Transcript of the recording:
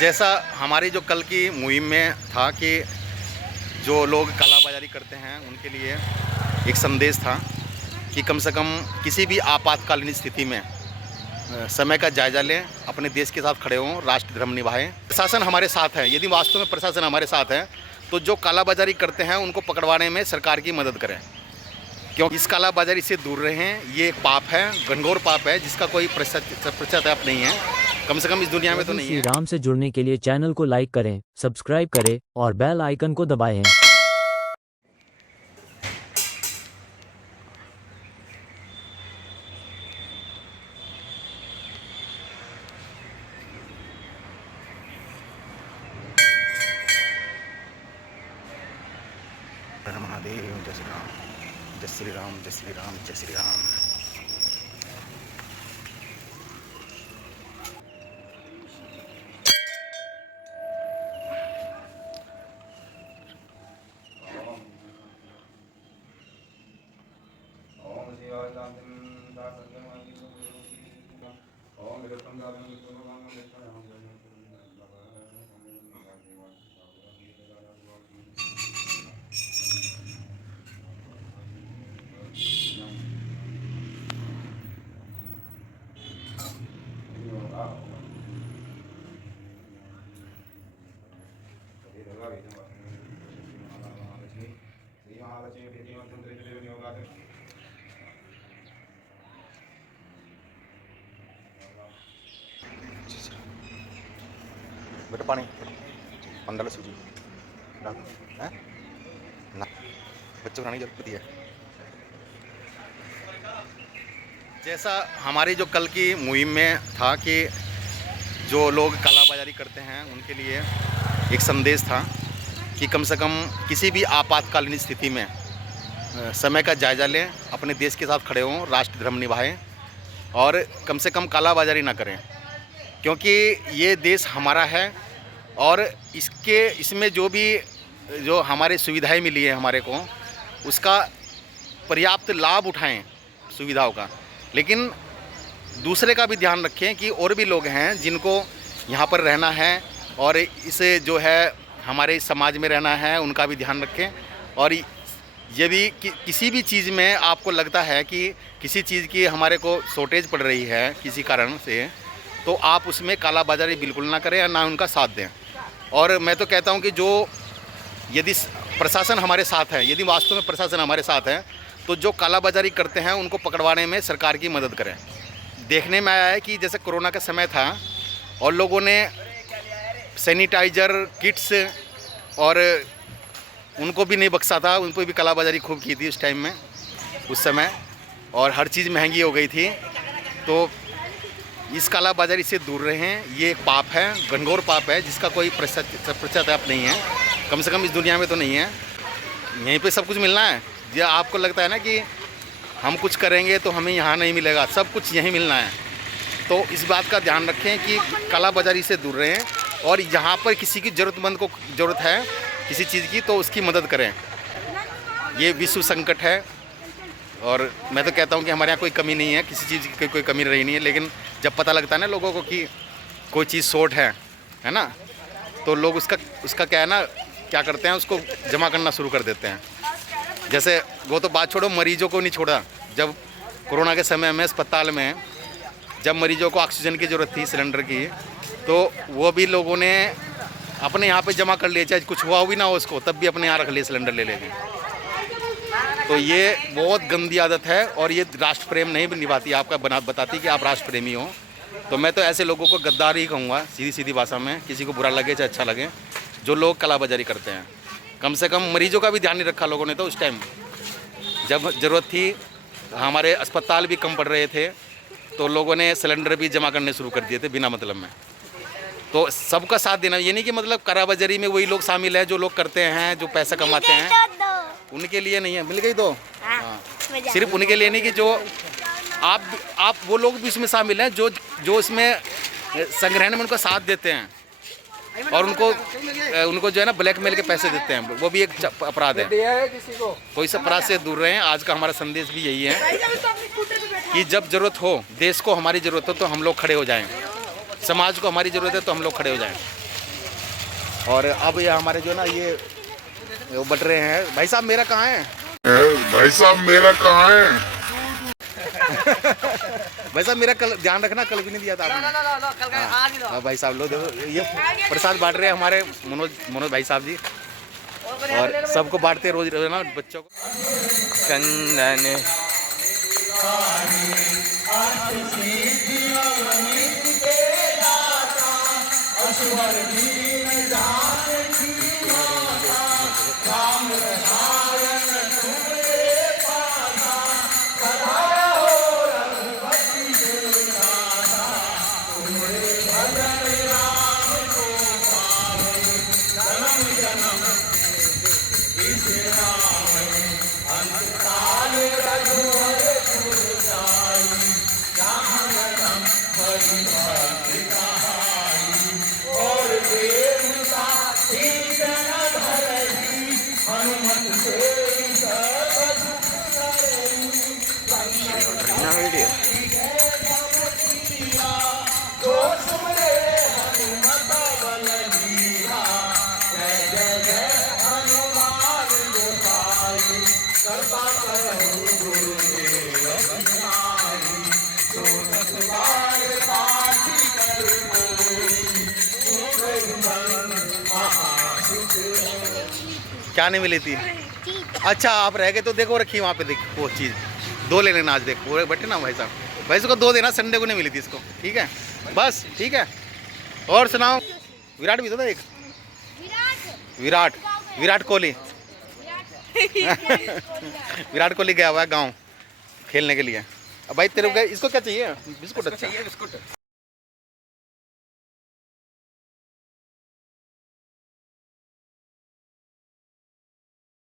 जैसा हमारी जो कल की मुहिम में था कि जो लोग कालाबाजारी करते हैं उनके लिए एक संदेश था कि कम से कम किसी भी आपातकालीन स्थिति में समय का जायज़ा लें, अपने देश के साथ खड़े हों, राष्ट्र धर्म निभाएं। प्रशासन हमारे साथ है। यदि वास्तव में प्रशासन हमारे साथ है तो जो कालाबाजारी करते हैं उनको पकड़वाने में सरकार की मदद करें, क्योंकि इस कालाबाजारी से दूर रहें। ये एक पाप है, घनघोर पाप है, जिसका कोई पश्चाताप नहीं है, कम से कम इस दुनिया में तो नहीं है। श्री राम से जुड़ने के लिए चैनल को लाइक करें, सब्सक्राइब करें और बेल आइकन को दबाएं। हर महादेव, जय श्री राम, जय श्री राम, जय श्री राम, जय श्री राम। बेटा पानी 15 सूजी है ना, बच्चों को खाने की जरूरत है। जैसा हमारी जो कल की मुहिम में था कि जो लोग कालाबाजारी करते हैं उनके लिए एक संदेश था कि कम से कम किसी भी आपातकालीन स्थिति में समय का जायज़ा लें, अपने देश के साथ खड़े हों, राष्ट्र धर्म निभाएं और कम से कम कालाबाजारी ना करें, क्योंकि ये देश हमारा है और इसमें जो हमारे सुविधाएं मिली है हमारे को, उसका पर्याप्त लाभ उठाएं सुविधाओं का, लेकिन दूसरे का भी ध्यान रखें कि और भी लोग हैं जिनको यहाँ पर रहना है और इसे जो है हमारे समाज में रहना है, उनका भी ध्यान रखें। और ये भी किसी भी चीज़ में आपको लगता है कि किसी चीज़ की हमारे को शॉर्टेज पड़ रही है किसी कारण से, तो आप उसमें कालाबाजारी बिल्कुल ना करें या ना उनका साथ दें। और मैं तो कहता हूं कि यदि प्रशासन हमारे साथ है, यदि वास्तव में प्रशासन हमारे साथ है, तो जो कालाबाजारी करते हैं उनको पकड़वाने में सरकार की मदद करें। देखने में आया है कि जैसे कोरोना का समय था और लोगों ने सैनिटाइज़र किट्स और उनको भी नहीं बख्शा था, उन पर भी कालाबाजारी खूब की थी उस टाइम में, उस समय, और हर चीज़ महंगी हो गई थी। तो इस कालाबाजारी से दूर रहें। ये एक पाप है, घनघोर पाप है, जिसका कोई पश्चाताप नहीं है, कम से कम इस दुनिया में तो नहीं है। यहीं पे सब कुछ मिलना है। जो आपको लगता है ना कि हम कुछ करेंगे तो हमें यहाँ नहीं मिलेगा, सब कुछ यहीं मिलना है। तो इस बात का ध्यान रखें कि कालाबाजारी से दूर रहें और यहाँ पर किसी की ज़रूरतमंद को ज़रूरत है किसी चीज़ की तो उसकी मदद करें। ये विश्व संकट है और मैं तो कहता हूँ कि हमारे यहाँ कोई कमी नहीं है, किसी चीज़ की कोई कमी रही नहीं है, लेकिन जब पता लगता है ना लोगों को कि कोई चीज़ शॉर्ट है ना, तो लोग उसका क्या है ना, क्या करते हैं, उसको जमा करना शुरू कर देते हैं। जैसे वो तो बात छोड़ो, मरीजों को नहीं छोड़ा। जब कोरोना के समय में अस्पताल में जब मरीजों को ऑक्सीजन की ज़रूरत थी, सिलेंडर की, तो वो भी लोगों ने अपने यहाँ पे जमा कर लिए, चाहे कुछ हुआ भी ना हो उसको, तब भी अपने यहाँ रख लिए सिलेंडर ले लेके। तो ये बहुत गंदी आदत है और ये राष्ट्र प्रेम नहीं निभाती, आपका बताती कि आप राष्ट्र प्रेमी हो। तो मैं तो ऐसे लोगों को गद्दार ही कहूँगा, सीधी सीधी भाषा में, किसी को बुरा लगे चाहे अच्छा लगे, जो लोग कालाबाजारी करते हैं। कम से कम मरीजों का भी ध्यान नहीं रखा लोगों ने। तो उस टाइम जब ज़रूरत थी, हमारे अस्पताल भी कम पड़ रहे थे, तो लोगों ने सिलेंडर भी जमा करने शुरू कर दिए थे बिना मतलब में। तो सबका साथ देना, ये नहीं कि मतलब कालाबाजारी में वही लोग शामिल हैं जो लोग करते हैं, जो पैसा कमाते हैं, उनके लिए नहीं है। मिल गई तो हाँ, सिर्फ उनके लिए नहीं कि जो आप वो लोग भी इसमें शामिल हैं जो इसमें संग्रहण में उनका साथ देते हैं और उनको जो है ना ब्लैकमेल के पैसे देते हैं, वो भी एक अपराध है। तो इस अपराध से दूर रहें। आज का हमारा संदेश भी यही है कि जब ज़रूरत हो, देश को हमारी ज़रूरत हो तो हम लोग खड़े हो जाएं, समाज को हमारी ज़रूरत है तो हम लोग खड़े हो जाएं। और अब ये हमारे जो ना ये वो बट रहे हैं। भाई साहब मेरा कहाँ है? भाई साहब मेरा कहाँ है? भाई साहब मेरा कल ध्यान रखना, कल भी नहीं दिया था आपने। हाँ भाई साहब लो देखो ये प्रसाद बांट रहे हैं हमारे मनोज भाई साहब जी, और सबको बांटते रोज रोज ना बच्चों को। चंदन क्या नहीं मिली थी? अच्छा आप रह गए तो देखो रखी वहाँ पे, देख वो चीज़ दो ले लेना आज। देख पूरे बैठे ना भाई साहब, भाई इसको दो देना, संडे को नहीं मिली थी इसको, ठीक है बस ठीक है। और सुनाओ, विराट भी तो था एक, विराट कोहली विराट कोहली गया हुआ है गाँव खेलने के लिए। अब भाई तेरे को इसको क्या चाहिए? बिस्कुट? अच्छा बिस्कुट।